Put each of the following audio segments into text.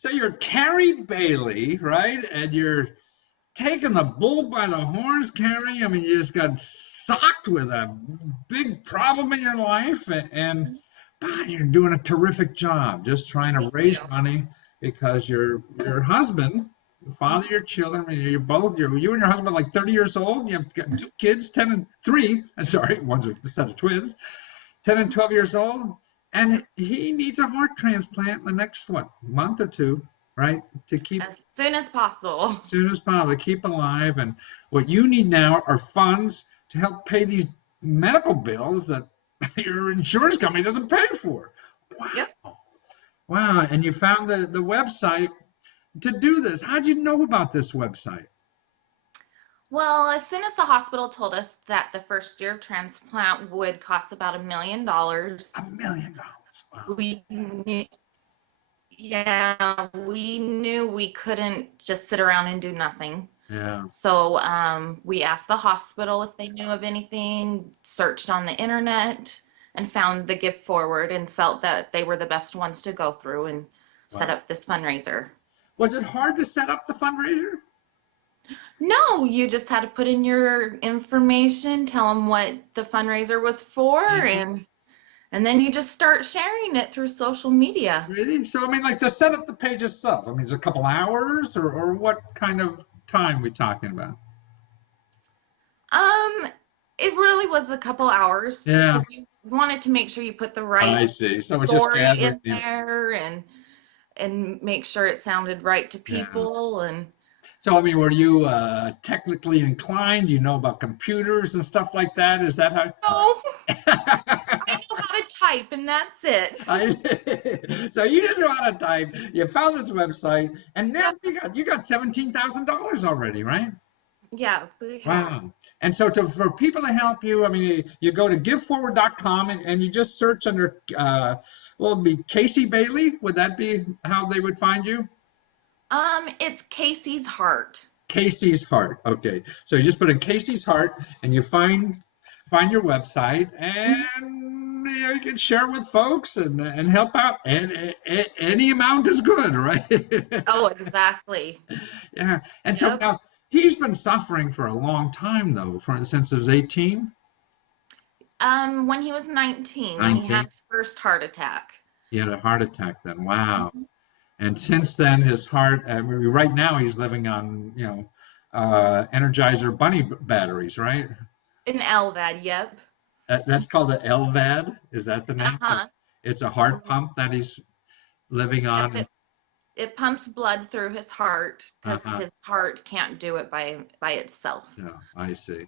So you're Carrie Bailey, right? And you're taking the bull by the horns, Carrie. I mean, you just got socked with a big problem in your life, and you're doing a terrific job, just trying to Thank raise you. money because your husband, the father of your children, I mean, you and your husband are like 30 years old. You have got two kids, 10 and 3. Sorry, one's a set of twins, 10 and 12 years old, and he needs a heart transplant in the next what month or two, right? To keep As soon as possible. as soon as possible to keep alive. And what you need now are funds to help pay these medical bills that your insurance company doesn't pay for. Yep. Wow. Wow. And you found the website to do this. How'd you know about this website? Well, as soon as the hospital told us that the first year of transplant would cost about $1 million, $1 million. Wow. we knew, yeah, we knew we couldn't just sit around and do nothing. Yeah. So we asked the hospital if they knew of anything, searched on the internet, and found the Give Forward and felt that they were the best ones to go through and set Wow. up this fundraiser. Was it hard to set up the fundraiser? No, you just had to put in your information, tell them what the fundraiser was for, Yeah. and then you just start sharing it through social media. Really? So I mean, like to set up the page itself. I mean, is it a couple hours, or what kind of time we talking about? Um, it really was a couple hours Yeah. because you wanted to make sure you put the right I see. So it's just story gathering in the there and make sure it sounded right to yeah. people and So I mean, were you technically inclined? You know about computers and stuff like that? Is that how? oh, I know how to type and that's it. I, so you didn't know how to type. You found this website, and now Yep. you got $17,000 already, right? Yeah, we have. Wow. And so for people to help you, I mean, you go to giveforward.com and you just search under, well, it'd be Casey Bailey. Would that be how they would find you? It's Casey's Heart. Casey's Heart. Okay. So you just put in Casey's Heart and you find your website and Mhm. you can share with folks and help out. And any amount is good, right? Oh, exactly. Yeah. And so Yep. now he's been suffering for a long time though, since he was 18. When he was 19, when he had 19. his first heart attack. He had a heart attack then. Wow. Mhm. And since then, his heart, I mean, right now he's living on, Energizer bunny batteries, right? An LVAD, yep. That's called the LVAD. Is that the name? So Uh-huh. it's a heart pump that he's living Yep, on. it pumps blood through his heart because Uh-huh. his heart can't do it by itself. Yeah, I see.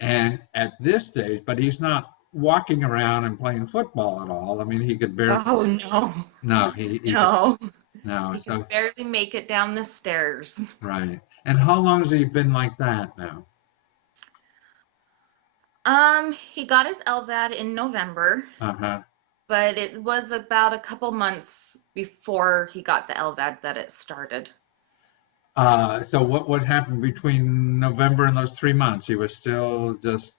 And at this stage, but he's not walking around and playing football at all. I mean, he could barely, Oh no, no, he could, no. no. He can So, barely make it down the stairs. right. And how long has he been like that now? He got his LVAD in November, Uh-huh. but it was about a couple months before he got the LVAD that it started. So what happened between November and those 3 months? He was still just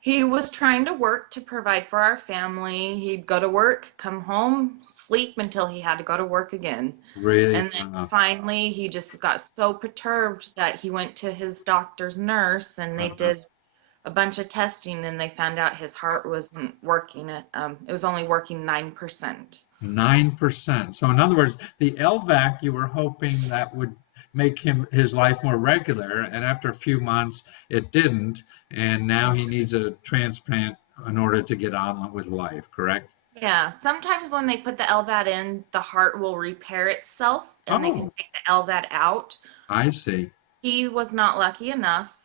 He was trying to work to provide for our family. He'd go to work, come home, sleep until he had to go to work again. really, And then finally, he just got so perturbed that he went to his doctor's nurse and they uh, did a bunch of testing and they found out his heart wasn't working. It was only working 9%. 9%. So in other words, the LVAC, you were hoping that would make his life more regular, and after a few months, it didn't, and now he needs a transplant in order to get on with life, correct? Yeah, sometimes when they put the LVAD in, the heart will repair itself and they can Oh, take the LVAD out. I see. He was not lucky enough.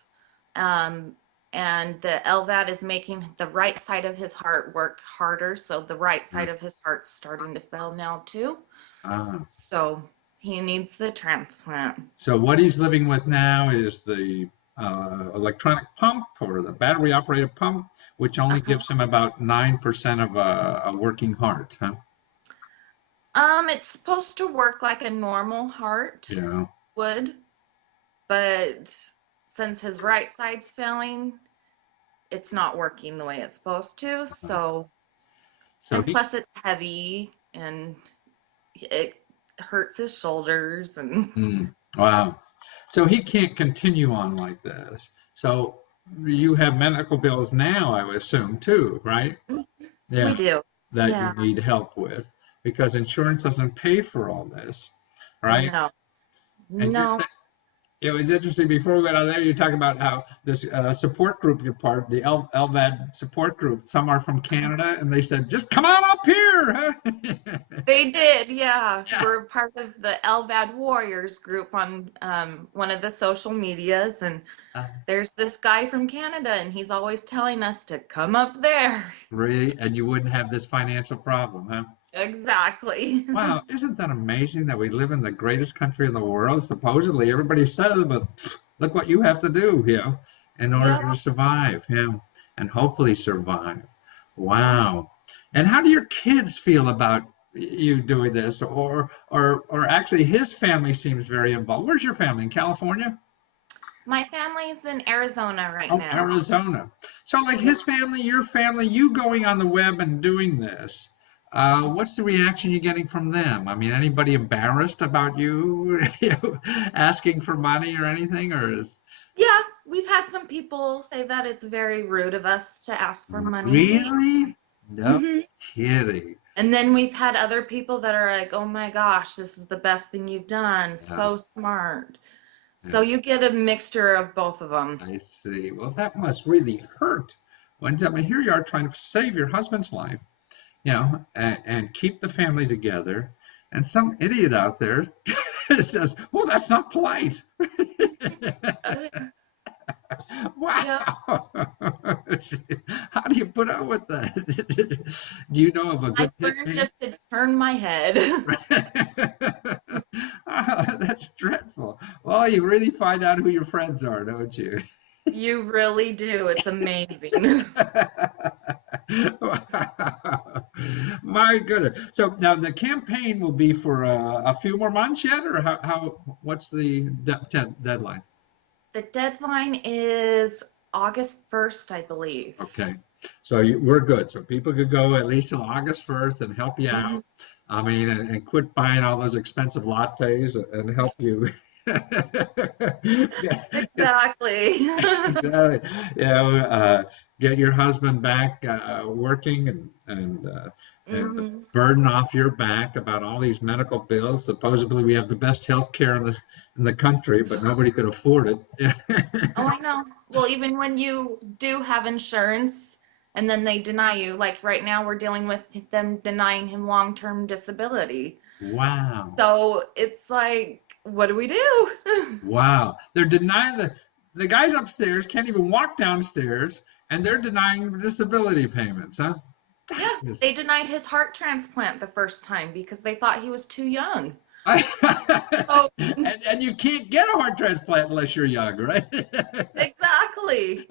Um, and the LVAD is making the right side of his heart work harder. So the right Uh, side of his heart's starting to fail now too. uh, So he needs the transplant. so what he's living with now is the electronic pump or the battery operated pump, which only Uh-huh. gives him about 9% of a working heart, huh? It's supposed to work like a normal heart Yeah. would, but since his right side's failing, it's not working the way it's supposed to. Uh, So, So and he, plus it's heavy and it hurts his shoulders and Wow. So he can't continue on like this. So you have medical bills now, I would assume, too, right? we Yeah, do. that you Yeah. need help with because insurance doesn't pay for all this, right? No. And you No. said it was interesting before we went on there. You talk about how this support group you're part of, the LVAD support group. Some are from Canada, and they said, "Just come on up here." Huh? They did, yeah. Yeah. We're part of the LVAD Warriors group on one of the social medias, and Uh, there's this guy from Canada, and he's always telling us to come up there. really, and you wouldn't have this financial problem, huh? Exactly. Wow, isn't that amazing that we live in the greatest country in the world? Supposedly, everybody says, but look what you have to do, in order Yeah. to survive, and hopefully survive. Wow. And how do your kids feel about you doing this? Or actually, his family seems very involved. Where's your family? In California? My family's in Arizona right Oh, now. Arizona. So, like Yeah. his family, your family, you going on the web and doing this, what's the reaction you're getting from them? I mean, anybody embarrassed about you, asking for money or anything, or is Yeah, we've had some people say that it's very rude of us to ask for money. really? No hmm kidding. And then we've had other people that are like, oh my gosh, this is the best thing you've done. Yeah, So smart. So yeah, you get a mixture of both of them. I see. Well, that must really hurt. I mean, here you are trying to save your husband's life, and keep the family together. And some idiot out there says, "Well, that's not polite." Uh, yeah, Wow. How do you put up with that? Do you know of a I good hit learned man? just to turn my head. That's dreadful. Well, you really find out who your friends are, don't you? You really do. It's amazing. My goodness. So now the campaign will be for a few more months yet, or what's the deadline? The deadline is August 1st, I believe. Okay. So we're good. So people could go at least till August 1st and help you Mhm. out. I mean, and quit buying all those expensive lattes and help you. Get, Exactly. exactly. Get your husband back working and the hmm burden off your back about all these medical bills. Supposedly we have the best health care in the country, but nobody could afford it. Oh, I know. Well, even when you do have insurance and then they deny you, like right now we're dealing with them denying him long-term disability. Wow. So it's like, what do we do? Wow. They're denying the guys upstairs can't even walk downstairs and they're denying disability payments, huh? That Yeah, is they denied his heart transplant the first time because they thought he was too young. Oh, and you can't get a heart transplant unless you're young, right? exactly.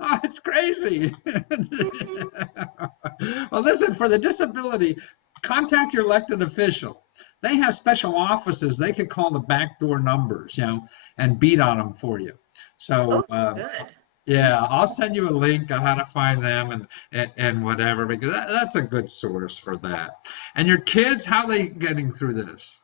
Oh, it's crazy. Mhm. Well, listen, for the disability, contact your elected official. They have special offices. They can call the backdoor numbers, and beat on them for you. So, Oh, good. yeah, I'll send you a link on how to find them and whatever, because that's a good source for that. And your kids, how are they getting through this?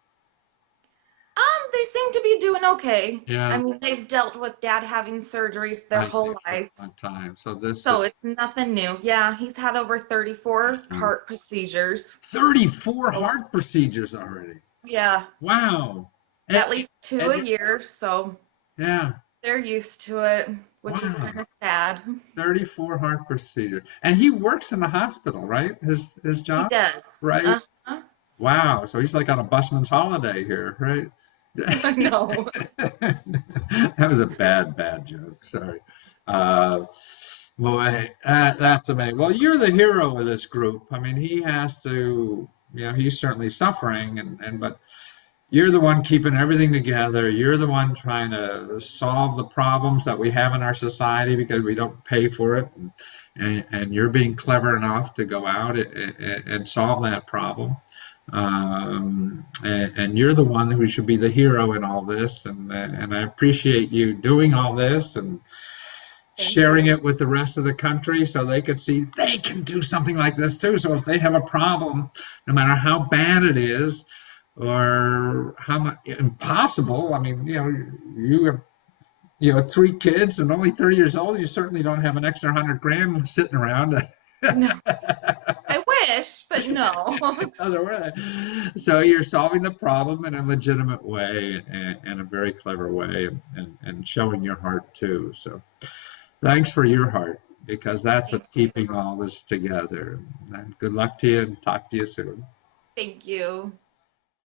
They seem to be doing okay. I Yeah, mean, they've dealt with dad having surgeries their I see, whole for a long lives. time. So this is So it's nothing new. Yeah, he's had over 34 um, heart procedures. 34 So, heart procedures already. yeah, Wow. And, at least two and a year. So yeah, they're used to it, which is wow. kind of sad. 34 heart procedures. And he works in the hospital, right? His He job, does. right? Uh-huh. Wow. So he's like on a busman's holiday here, right? I know. That was a bad joke. Sorry. Uh, Boy, that's amazing. Well, you're the hero of this group. I mean, he has to, he's certainly suffering, but you're the one keeping everything together. You're the one trying to solve the problems that we have in our society because we don't pay for it. And you're being clever enough to go out and solve that problem. And you're the one who should be the hero in all this. And I appreciate you doing all this and Thank sharing you. it with the rest of the country so they could see they can do something like this too. So if they have a problem, no matter how bad it is, or how much impossible. I mean, you have 3 kids and only 30 years old. You certainly don't have an extra 100 grand sitting around. No, I wish, but no. So you're solving the problem in a legitimate way and a very clever way, and showing your heart too. So thanks for your heart, because that's Thank what's you. keeping all this together. And good luck to you, and talk to you soon. Thank you.